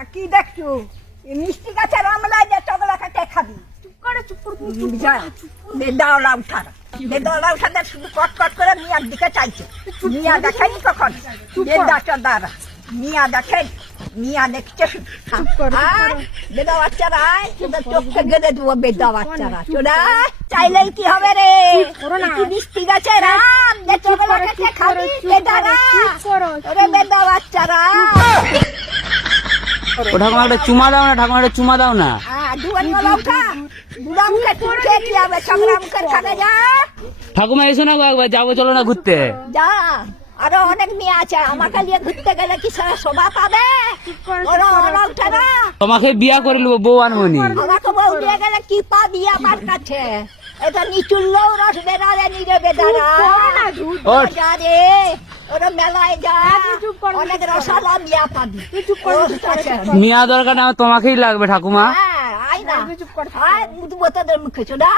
তা কি দেখছো এই মিষ্টি গাছের আমলায় যে চগলা কাটে খাবি চুপ করো বেদাওলা উঠারা বেদাওলা উঠাতে শুধু কট কট করে মিয়ার দিকে চাইছে মিয়া দেখেনি কখন বেদা চদারা মিয়া দেখেন মিয়া দেখছে বেদা বাচ্চারা তোদের চোখে গেঁদে দেবো বেদা বাচ্চারা চোরা চাইলেই কি হবে রে কি মিষ্টি গাছের আম যে চগলা কাটে খাবি বেদারা ওরে বেদা বাচ্চারা ও ঠাকুমা একটা চুমা দাও না, ঠাকুমা একটা চুমা দাও না। ঠাকুমা এসো না গো একবার, যাবো চলো না ঘুরতে। যা আরো অনেক মেয়ে আছে, আমাকে নিয়ে ঘুরতে গেলে কি সারা শোভা পাবে? তোমাকে বিয়া করে নেবো, বউ আনবনি। আমাকে বউ দিয়ে গেলে কি পাবি আমার কাছে? এটা নিচুল্লেও রস বেড়ালে নিরে বেদারা যা রে, ওরা মেলায় যা অনেক রসালা বিয়া পাবি। মিয়া দরকার না, তোমাকেই লাগবে ঠাকুমা। আয় না, আয় তোদের মুখে চোদা।